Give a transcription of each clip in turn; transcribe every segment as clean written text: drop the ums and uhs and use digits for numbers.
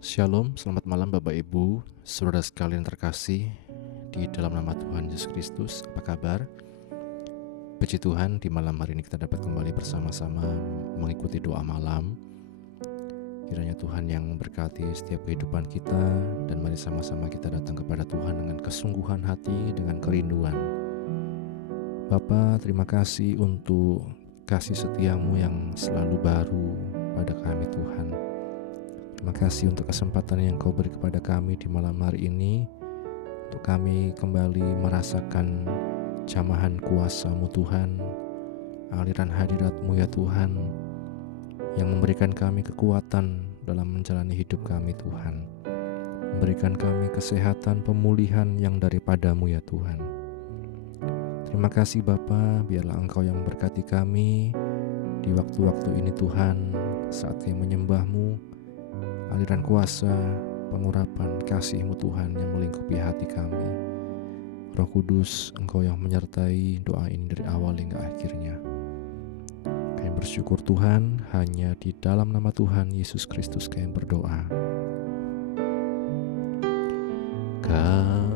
Shalom, selamat malam Bapak Ibu, saudara sekalian terkasih di dalam nama Tuhan Yesus Kristus. Apa kabar? Puji Tuhan, di malam hari ini kita dapat kembali bersama-sama mengikuti doa malam. Kiranya Tuhan yang memberkati setiap kehidupan kita, dan mari sama-sama kita datang kepada Tuhan dengan kesungguhan hati, dengan kerinduan. Bapa, terima kasih untuk kasih setiamu yang selalu baru pada kami Tuhan. Terima kasih untuk kesempatan yang Kau beri kepada kami di malam hari ini, untuk kami kembali merasakan jamahan kuasa-Mu Tuhan, aliran hadirat-Mu ya Tuhan, yang memberikan kami kekuatan dalam menjalani hidup kami Tuhan, memberikan kami kesehatan, pemulihan yang daripada-Mu ya Tuhan. Terima kasih Bapa, biarlah Engkau yang memberkati kami di waktu-waktu ini Tuhan, saat kami menyembah-Mu. Aliran kuasa, pengurapan kasih-Mu Tuhan yang melingkupi hati kami. Roh Kudus, Engkau yang menyertai doa ini dari awal hingga akhirnya. Kami bersyukur Tuhan, hanya di dalam nama Tuhan Yesus Kristus kami berdoa. Kau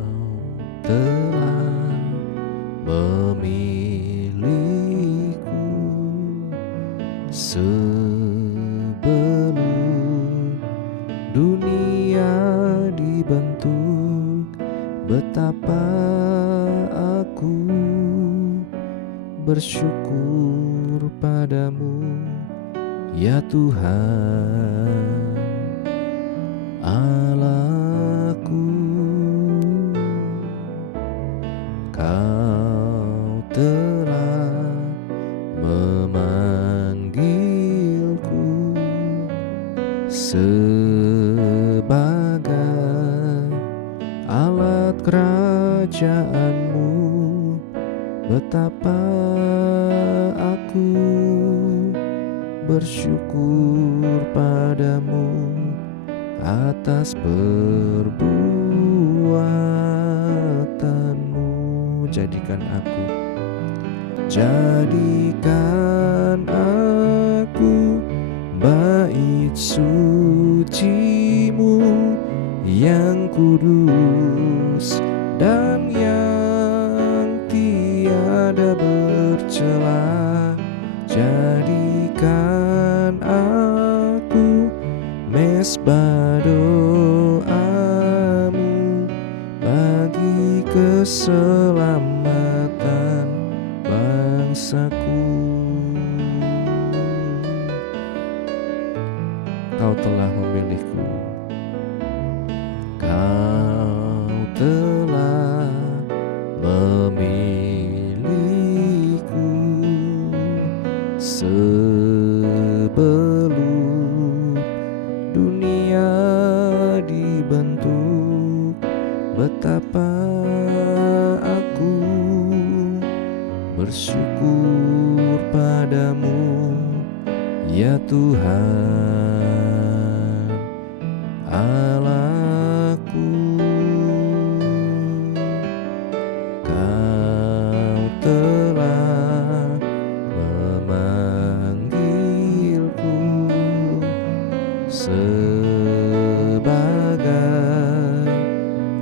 telah memilihku sebelum dunia dibentuk, betapa aku bersyukur padamu, ya Tuhan Allahku. Kau telah memanggilku sebagai alat kerajaan-Mu, betapa aku bersyukur padamu atas perbuatanmu. Jadikan aku bait suci-Mu yang kudus dan yang tiada bercela. Jadikan aku mezbah doa-Mu bagi keselamatan bangsaku. Kau telah memilihku, Kau telah memilihku sebelum dunia dibentuk, betapa aku bersyukur padamu, ya Tuhan Allahku. Kau telah memanggilku sebagai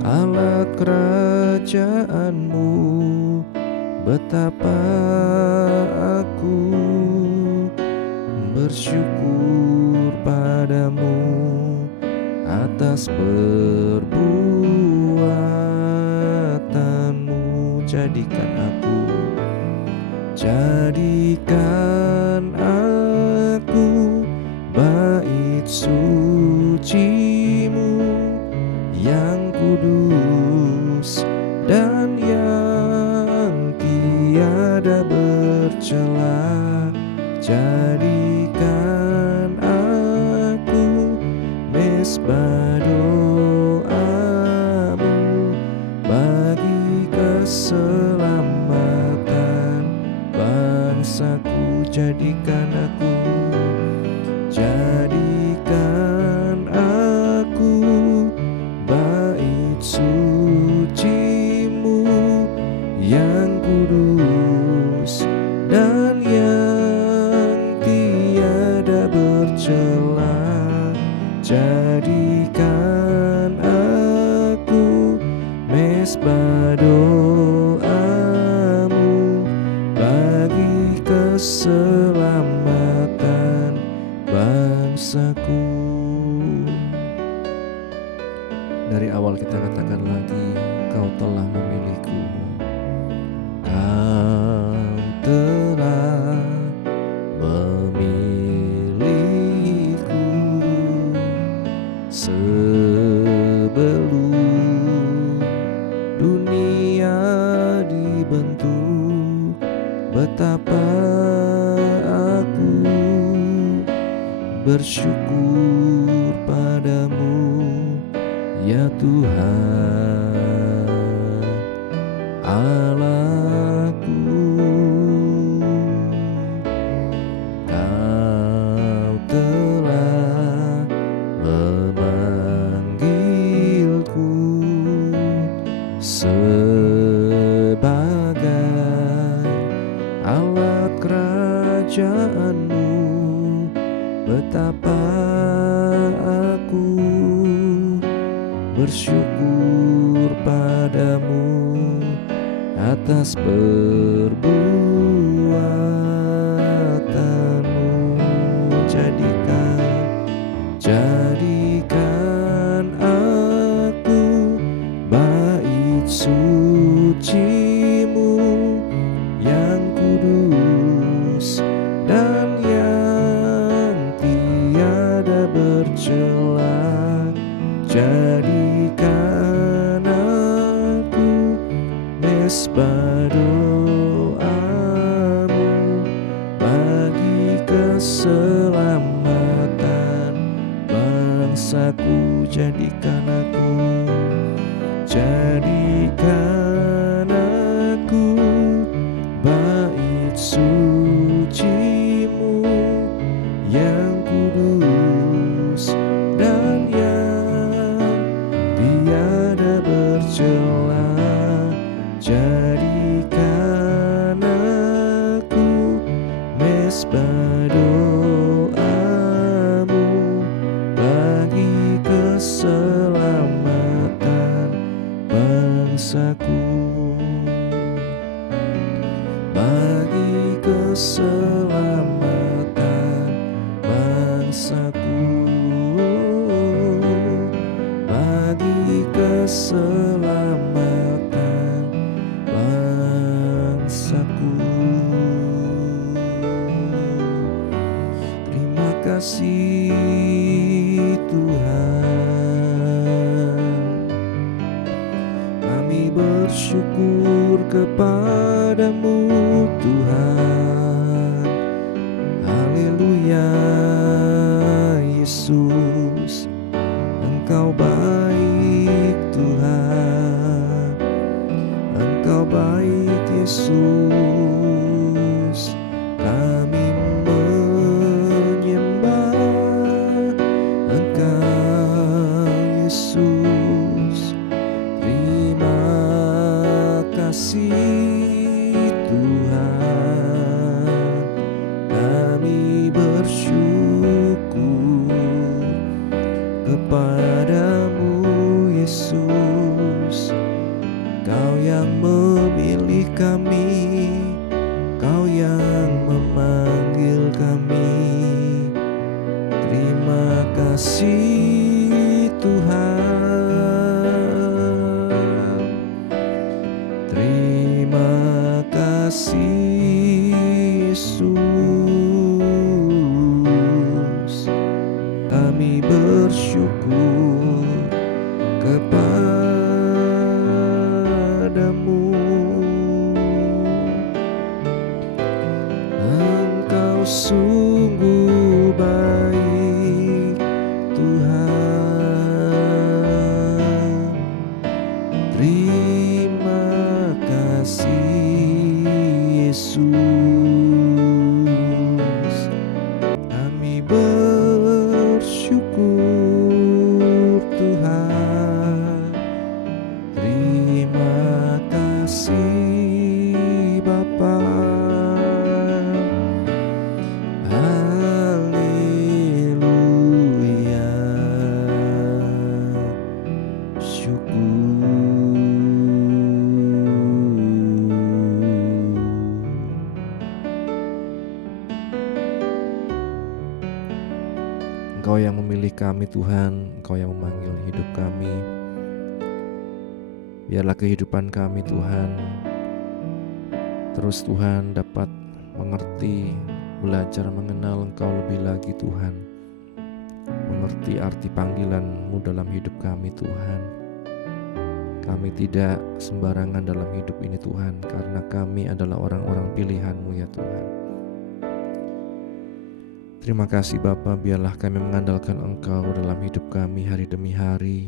alat kerajaan-Mu, betapa aku bersyukur padamu atas perbuatanmu. Jadikan aku bait suci-Mu yang kudus dan yang tiada bercela. Jadikan aku mezbah doa-Mu bagi keselamatan bangsaku. Jadikan aku bait suci-Mu yang kudus dan yang tiada bercela. Jadikan bangsaku. Dari awal kita katakan lagi, Kau telah memilihku. Kau telah memilihku sebelum dunia dibentuk. Betapa aku bersyukur padamu, ya Tuhan Allahku. Kau telah memanggilku sebagai alat kerajaanmu. Betapa aku bersyukur padamu atas perbuatanmu. Jadikan aku bait sucimu yang kudus dan yang tiada bercela. Jadikan aku mesbah doamu bagi keselamatan bangsaku. Jadikan aku bait sucimu yang kudus dan yang tiada bercela. Jadikan aku mesbah doamu bagi keselamatan bangsaku. Bagi keselamatan bangsaku. Bagi keselamatan bangsaku. Terima kasih Tuhan, kami bersyukur kepadamu Tuhan. Haleluya Yesus, Engkau baik Tuhan, Engkau baik Yesus. Kami menyembah Engkau Yesus. Terima kasih Tuhan, kami bersyukur kepadamu Yesus. Kau yang memilih kami, Kau yang memanggil kami. Terima kasih Tuhan, terima kasih Yesus. Kami bersyukur kepadamu. Engkau sungguh baik Tuhan. Engkau yang memilih kami Tuhan, Engkau yang memanggil hidup kami. Biarlah kehidupan kami Tuhan terus Tuhan dapat mengerti, belajar mengenal Engkau lebih lagi Tuhan, mengerti arti panggilan-Mu dalam hidup kami Tuhan. Kami tidak sembarangan dalam hidup ini Tuhan, karena kami adalah orang-orang pilihan-Mu ya Tuhan. Terima kasih Bapa, biarlah kami mengandalkan Engkau dalam hidup kami hari demi hari.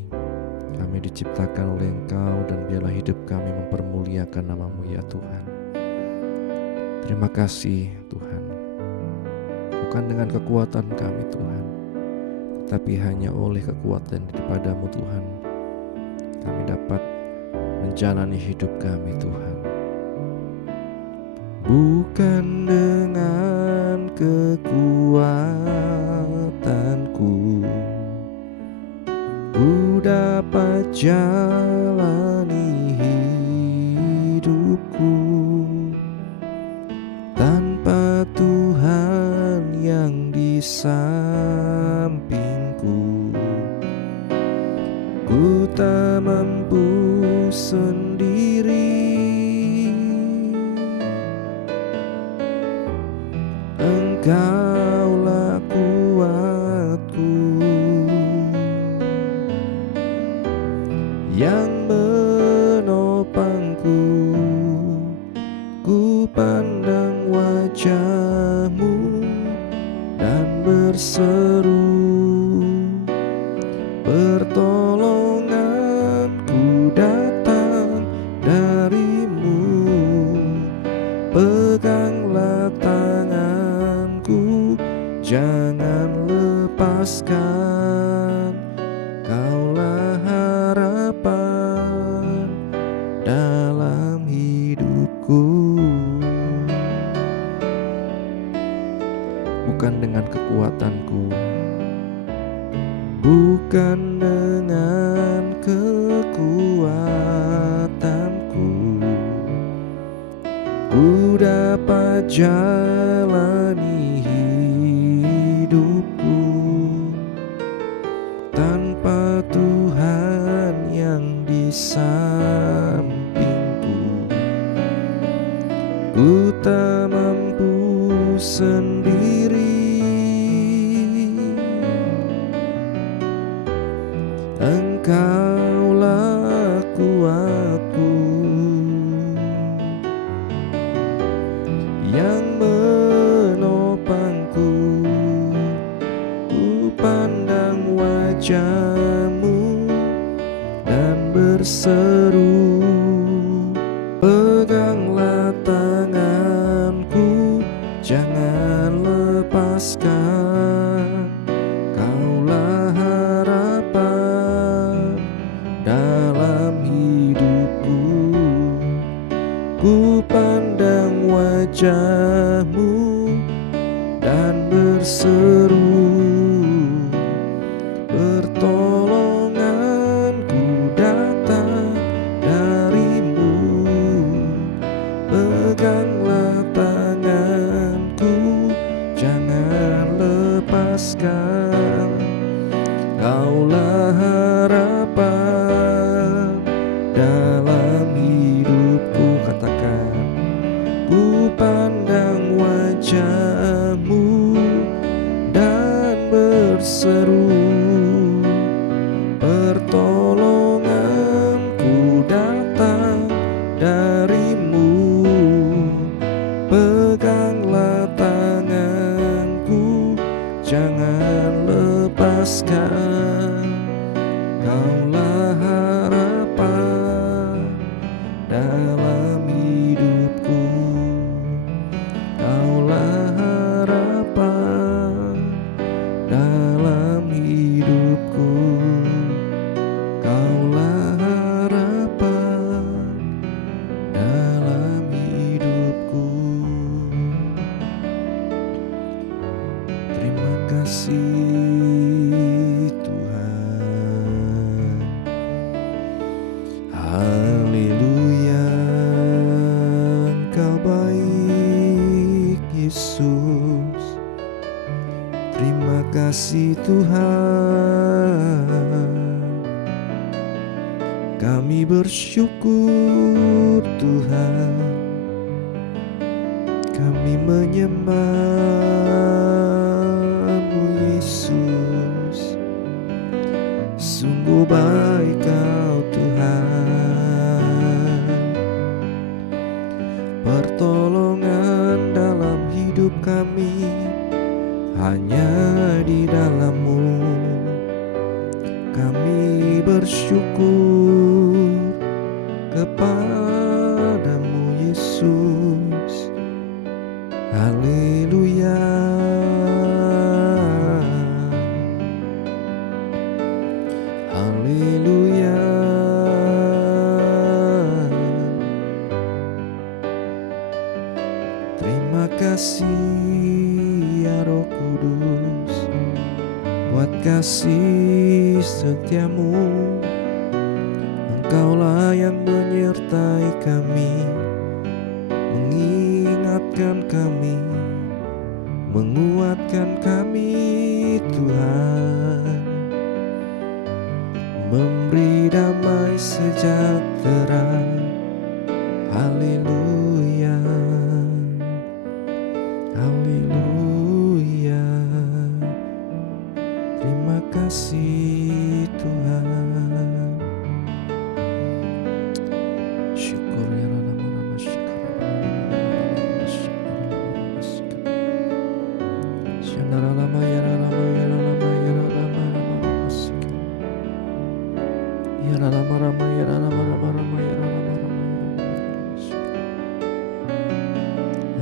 Kami diciptakan oleh Engkau dan biarlah hidup kami mempermuliakan nama-Mu ya Tuhan. Terima kasih Tuhan. Bukan dengan kekuatan kami Tuhan, tetapi hanya oleh kekuatan daripada-Mu Tuhan, kami dapat menjalani hidup kami Tuhan. Bukan dengan kekuatanku ku dapat jalani hidupku, tanpa Tuhan yang di sampingku ku tak mampu sendiri. Engkaulah kuatku yang menopangku. Ku pandang wajah-Mu dan berseru, pertolonganku datang dari-Mu. Peganglah tanganku, jangan lepaskan. Kaulah harapan dalam hidupku. Bukan dengan kekuatanku, bukan dengan kekuatanku ku dapat jalani hidupku, tanpa Tuhan yang di sampingku ku tak mampu sendiri. Engkaulah kuatku yang menopangku. Ku pandang wajah-Mu dan berseru, peganglah tanganku, jangan lepaskan. Kaulah harapan dalam hidupku. Ku pandang wajah-Mu dan berseru, pertolonganku datang dari-Mu. Peganglah tanganku, jangan lepaskan. Kaulah harapan dalam hidupku. Katakan, ku pandang wajah-Mu dan berseru, pertolonganku datang dari-Mu. Peganglah tanganku, jangan lepaskan. Kaulah harapan dalam hidupku. Kaulah harapan dalam hidupku. Kaulah harapan dalam hidupku. Terima kasih Tuhan. Haleluya, Engkau baik Yesus. Terima kasih Tuhan, kami bersyukur Tuhan, kami menyembah-Mu Yesus. Sungguh baik Kau Tuhan, pertolongan dalam hidup kami hanya di dalam-Mu. Kami bersyukur kepadamu Yesus. Haleluya, haleluya. Terima kasih ya Roh Kudus buat kasih setiamu. Engkaulah yang menyertai kami, mengingatkan kami, menguatkan kami Tuhan, memberi damai sejahtera. Haleluya, haleluya. Terima kasih Tuhan. Syukur ya Rama Syandara lama ya Rama ya Rama ya Rama ya Rama Rama ya Rama Rama ya Rama.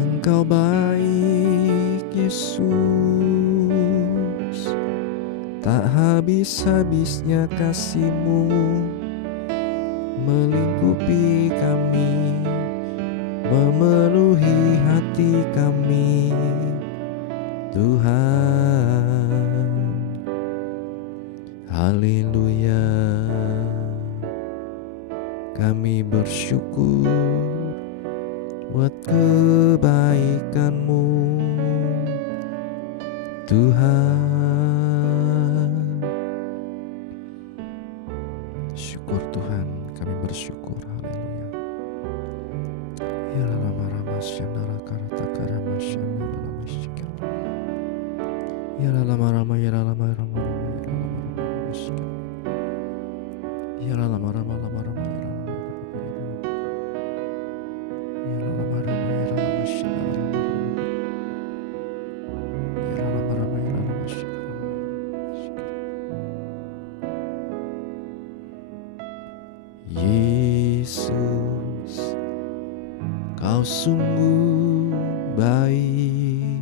Engkau baik Yesus, tak habis-habisnya kasih-Mu melingkupi kami, memenuhi hati kami Tuhan. Haleluya, kami bersyukur buat kebaikan-Mu Tuhan. Syukur Tuhan, kami bersyukur. Haleluya. Ya Rama Rama Syandara Karata Karama Syandara Lama Syikir. Ya Rama Rama ya Rama Rama Rama ya Rama Rama Syikir. Ya Rama Rama Rama Rama ya Rama. Yesus, Kau sungguh baik.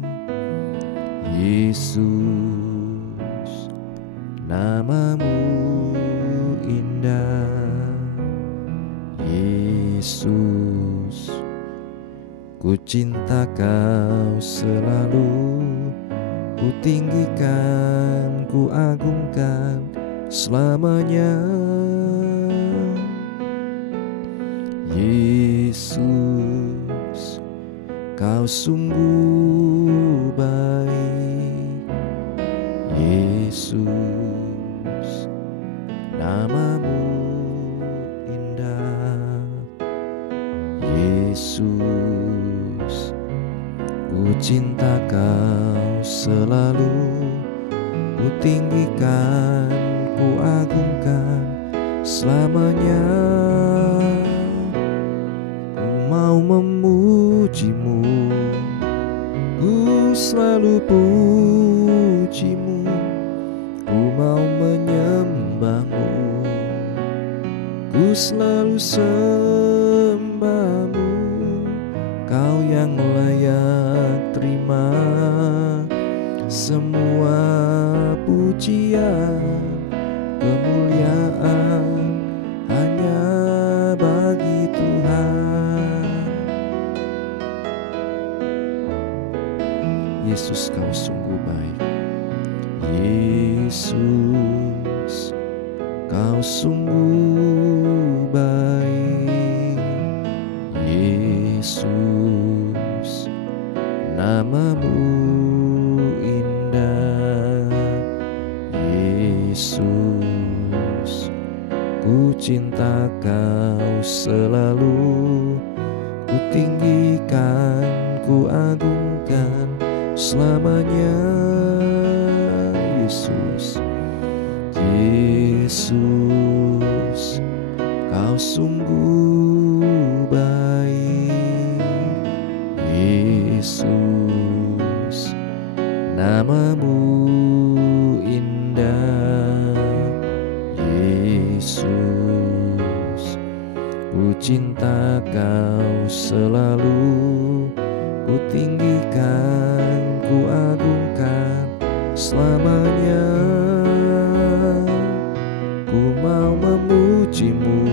Yesus, nama-Mu indah. Yesus, ku cinta Kau selalu, ku tinggikan, ku agungkan selamanya. Yesus, Kau sungguh baik. Yesus, nama-Mu indah. Yesus, ku cinta Kau selalu, ku tinggikan, ku agungkan selamanya. Ku mau memuji-Mu, ku selalu puji-Mu. Ku mau menyembah-Mu, ku selalu sembah-Mu. Kau yang layak terima semua pujian, kemuliaan hanya bagi Tuhan. Yesus, Kau sungguh baik. Yesus, Kau sungguh baik. Yesus, nama-Mu indah. cinta Kau selalu, ku tinggikan, ku agungkan selamanya. Yesus, Yesus, Kau sungguh baik. Yesus, namamu indah. Yesus, ku cinta Kau selalu, ku tinggikan, ku agungkan selamanya. Ku mau memujimu,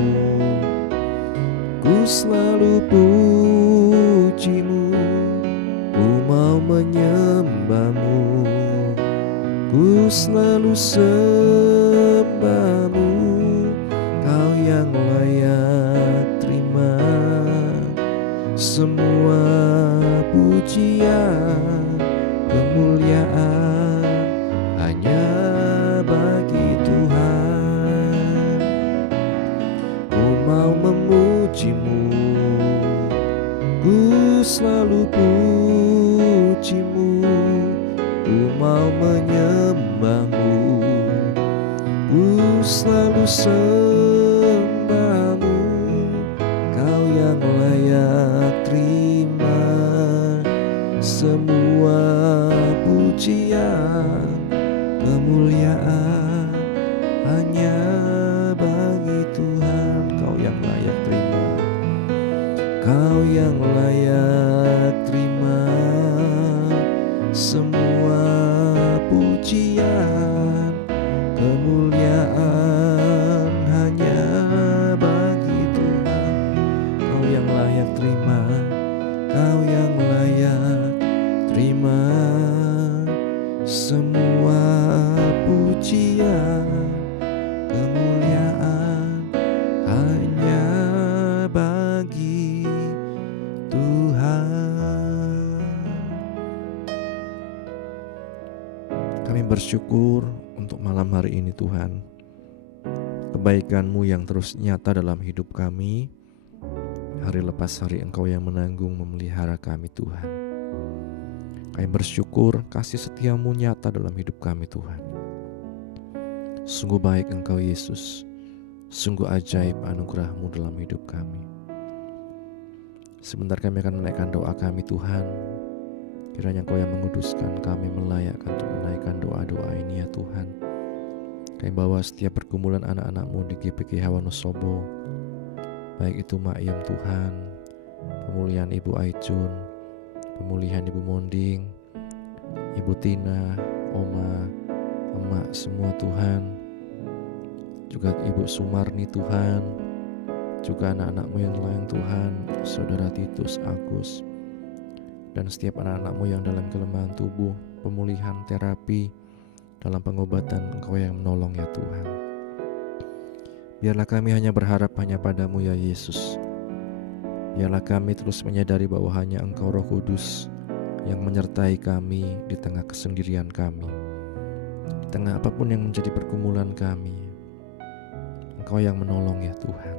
ku selalu pujimu, ku mau menyembahmu, ku selalu sembahmu. Kau yang layak terima semua pujian, kemuliaan hanya bagi Tuhan. Ku mau memujimu, ku selalu pujimu, ku mau menyembahmu, ku selalu sembahmu. Kau yang layak terima semua pujian, kemuliaan hanya bagi Tuhan. Kau yang layak terima, Kau yang layak terima semua pujian, kemuliaan hanya bagi Tuhan. Kau yang layak terima, Kau yang layak terima semua pujian, kemuliaan hanya bagi Tuhan. Kami bersyukur untuk malam hari ini Tuhan. Kebaikan-Mu yang terus nyata dalam hidup kami. Hari lepas hari Engkau yang menanggung memelihara kami Tuhan. Kami bersyukur kasih setia-Mu nyata dalam hidup kami Tuhan. Sungguh baik Engkau Yesus, sungguh ajaib anugerah-Mu dalam hidup kami. Sebentar kami akan menaikkan doa kami Tuhan. Kiranya Engkau yang menguduskan kami, melayakkan untuk menaikkan doa-doa ini ya Tuhan. Kami bawa setiap pergumulan anak-anak-Mu di GPKH Wonosobo, baik itu Mak Yem Tuhan, pemulihan Ibu Aicun, pemulihan Ibu Monding, Ibu Tina, Oma, Emak semua Tuhan, juga Ibu Sumarni Tuhan, juga anak-anak-Mu yang lain Tuhan, Saudara Titus, Agus, dan setiap anak-anak-Mu yang dalam kelemahan tubuh, pemulihan, terapi, dalam pengobatan Engkau yang menolong ya Tuhan. Biarlah kami hanya berharap hanya pada-Mu ya Yesus. Biarlah kami terus menyadari bahwa hanya Engkau Roh Kudus yang menyertai kami di tengah kesendirian kami, di tengah apapun yang menjadi pergumulan kami. Engkau yang menolong ya Tuhan.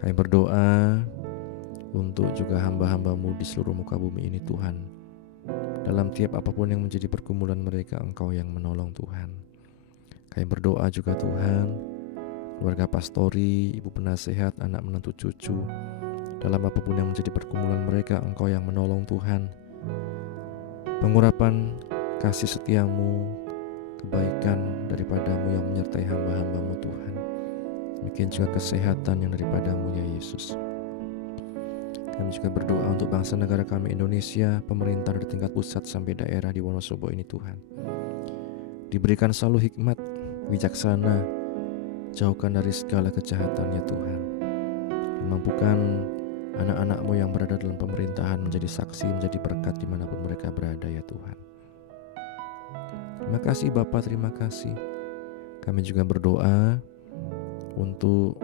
Kami berdoa untuk juga hamba-hamba-Mu di seluruh muka bumi ini Tuhan. Dalam tiap apapun yang menjadi pergumulan mereka, Engkau yang menolong Tuhan. Kami berdoa juga Tuhan, keluarga pastori, ibu penasehat, anak menantu cucu, dalam apapun yang menjadi pergumulan mereka, Engkau yang menolong Tuhan. Pengurapan kasih setia-Mu, kebaikan daripada-Mu yang menyertai hamba-hamba-Mu Tuhan. Demikian juga kesehatan yang daripada-Mu ya Yesus. Kami juga berdoa untuk bangsa negara kami Indonesia, pemerintah dari tingkat pusat sampai daerah di Wonosobo ini Tuhan. Diberikan selalu hikmat, bijaksana, jauhkan dari segala kejahatan ya Tuhan. Mampukan anak-anak-Mu yang berada dalam pemerintahan menjadi saksi, menjadi berkat dimanapun mereka berada ya Tuhan. Terima kasih Bapa, terima kasih. Kami juga berdoa untuk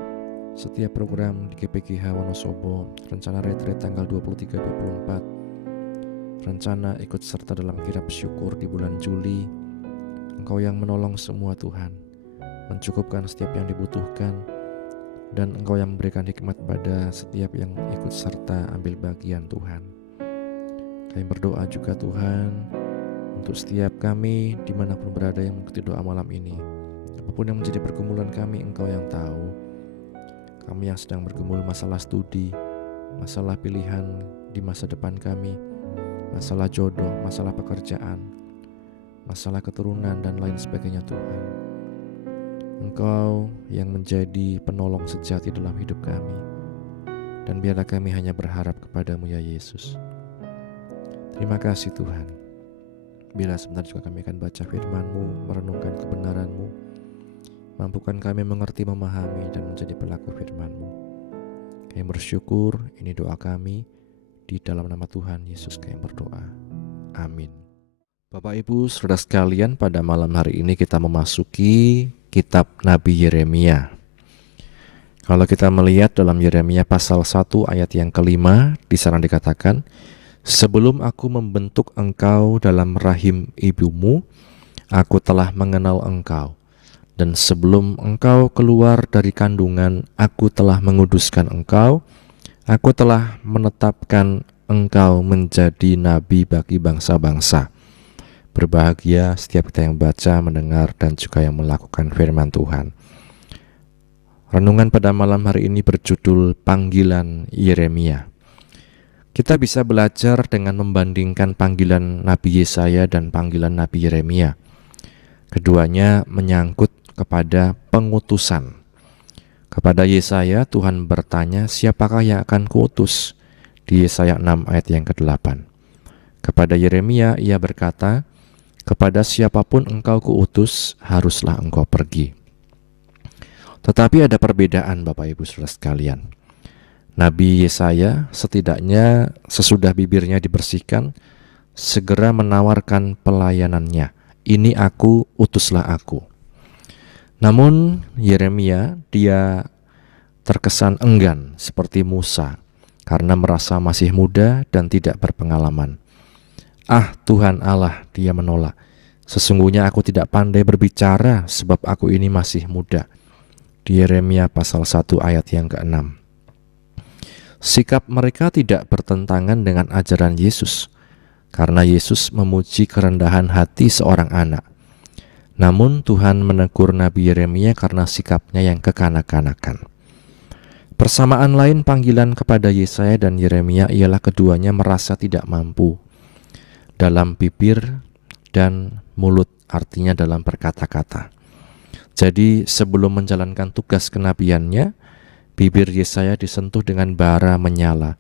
setiap program di GPKH Wonosobo, rencana retreat tanggal 23-24, rencana ikut serta dalam kirap syukur di bulan Juli. Engkau yang menolong semua Tuhan, mencukupkan setiap yang dibutuhkan, dan Engkau yang memberikan hikmat pada setiap yang ikut serta ambil bagian Tuhan. Kami berdoa juga Tuhan untuk setiap kami dimanapun berada yang mengikuti doa malam ini. Apapun yang menjadi pergumulan kami, Engkau yang tahu. Kami yang sedang bergumul masalah studi, masalah pilihan di masa depan kami, masalah jodoh, masalah pekerjaan, masalah keturunan dan lain sebagainya Tuhan. Engkau yang menjadi penolong sejati dalam hidup kami. Dan biarlah kami hanya berharap kepadamu ya Yesus. Terima kasih Tuhan. Bila sebentar juga kami akan baca firman-Mu, merenungkan kebenaran-Mu. Mampukan kami mengerti, memahami, dan menjadi pelaku firman-Mu. Kami bersyukur, ini doa kami. Di dalam nama Tuhan Yesus kami berdoa. Amin. Bapak Ibu saudara sekalian, pada malam hari ini kita memasuki kitab Nabi Yeremia. Kalau kita melihat dalam Yeremia pasal 1 ayat yang kelima, di sana dikatakan, sebelum aku membentuk engkau dalam rahim ibumu, aku telah mengenal engkau. Dan sebelum engkau keluar dari kandungan, aku telah menguduskan engkau. Aku telah menetapkan engkau menjadi nabi bagi bangsa-bangsa. Berbahagia setiap kita yang baca, mendengar, dan juga yang melakukan firman Tuhan. Renungan pada malam hari ini berjudul Panggilan Yeremia. Kita bisa belajar dengan membandingkan panggilan Nabi Yesaya dan panggilan Nabi Yeremia. Keduanya menyangkut kepada pengutusan. Kepada Yesaya Tuhan bertanya, siapakah yang akan kuutus? Di Yesaya 6 ayat yang ke-8. Kepada Yeremia ia berkata, kepada siapapun engkau kuutus, haruslah engkau pergi. Tetapi ada perbedaan Bapak Ibu Saudara sekalian. Nabi Yesaya setidaknya sesudah bibirnya dibersihkan, segera menawarkan pelayanannya. Ini aku, utuslah aku. Namun Yeremia dia terkesan enggan seperti Musa karena merasa masih muda dan tidak berpengalaman. Ah Tuhan Allah, dia menolak. Sesungguhnya aku tidak pandai berbicara sebab aku ini masih muda. Di Yeremia pasal 1 ayat yang ke-6. Sikap mereka tidak bertentangan dengan ajaran Yesus, karena Yesus memuji kerendahan hati seorang anak. Namun Tuhan menegur Nabi Yeremia karena sikapnya yang kekanak-kanakan. Persamaan lain panggilan kepada Yesaya dan Yeremia ialah keduanya merasa tidak mampu dalam bibir dan mulut, artinya dalam berkata-kata. Jadi sebelum menjalankan tugas kenabiannya, bibir Yesaya disentuh dengan bara menyala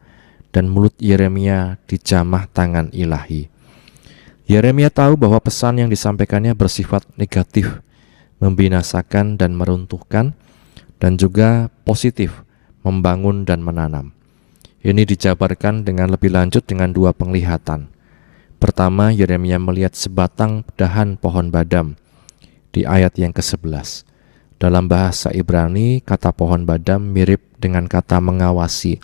dan mulut Yeremia dijamah tangan ilahi. Yeremia tahu bahwa pesan yang disampaikannya bersifat negatif, membinasakan dan meruntuhkan, dan juga positif, membangun dan menanam. Ini dijabarkan dengan lebih lanjut dengan dua penglihatan. Pertama, Yeremia melihat sebatang dahan pohon badam di ayat yang ke-11. Dalam bahasa Ibrani, kata pohon badam mirip dengan kata mengawasi,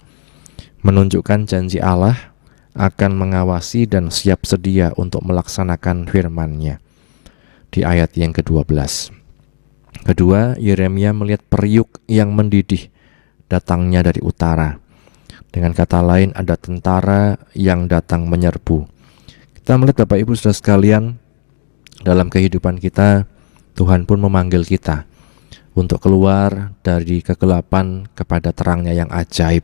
menunjukkan janji Allah akan mengawasi dan siap sedia untuk melaksanakan firman-Nya. Di ayat yang ke-12. Kedua, Yeremia melihat periuk yang mendidih datangnya dari utara. Dengan kata lain, ada tentara yang datang menyerbu. Kita melihat Bapak Ibu Saudara sekalian, dalam kehidupan kita, Tuhan pun memanggil kita untuk keluar dari kegelapan kepada terangnya yang ajaib.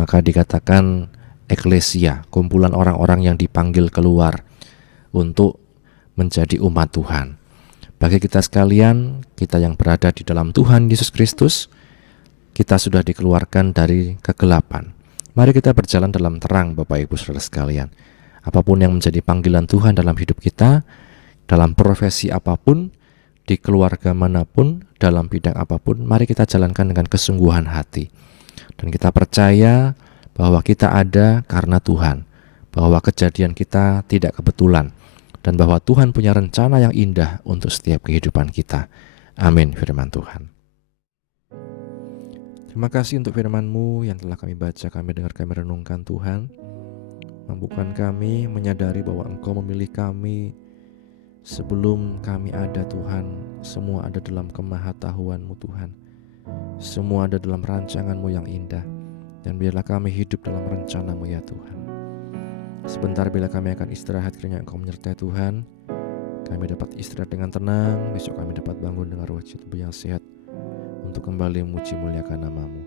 Maka dikatakan eklesia, kumpulan orang-orang yang dipanggil keluar untuk menjadi umat Tuhan. Bagi kita sekalian, kita yang berada di dalam Tuhan Yesus Kristus, kita sudah dikeluarkan dari kegelapan. Mari kita berjalan dalam terang Bapak Ibu Saudara sekalian. Apapun yang menjadi panggilan Tuhan dalam hidup kita, dalam profesi apapun, di keluarga manapun, dalam bidang apapun, mari kita jalankan dengan kesungguhan hati. Dan kita percaya bahwa kita ada karena Tuhan, bahwa kejadian kita tidak kebetulan, dan bahwa Tuhan punya rencana yang indah untuk setiap kehidupan kita. Amin firman Tuhan. Terima kasih untuk firman-Mu yang telah kami baca, kami dengar, kami renungkan Tuhan. Mampukan kami menyadari bahwa Engkau memilih kami sebelum kami ada Tuhan. Semua ada dalam kemahatauan-Mu Tuhan. Semua ada dalam rancangan-Mu yang indah. Dan biarlah kami hidup dalam rencana-Mu ya Tuhan. Sebentar bila kami akan istirahat, kiranya Engkau menyertai Tuhan. Kami dapat istirahat dengan tenang. Besok kami dapat bangun dengan wajah tubuh yang sehat untuk kembali memuji muliakan nama-Mu.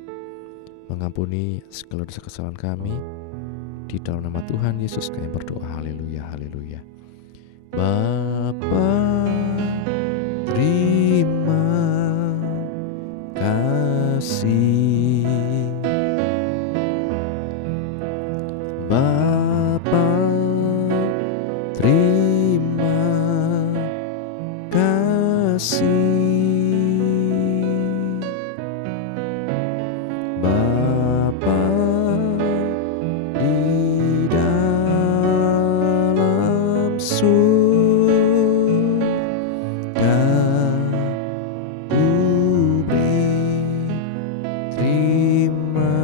Mengampuni segala dosa kesalahan kami. Di dalam nama Tuhan Yesus kami berdoa. Haleluya, haleluya. Bapa, terima kasih. Bapa, terima kasih. Bapa di dalam surga, ku beri terima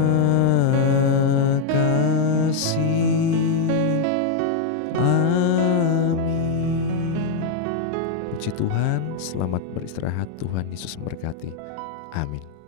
kasih. Amin. Puji Tuhan, selamat beristirahat. Tuhan Yesus memberkati. Amin.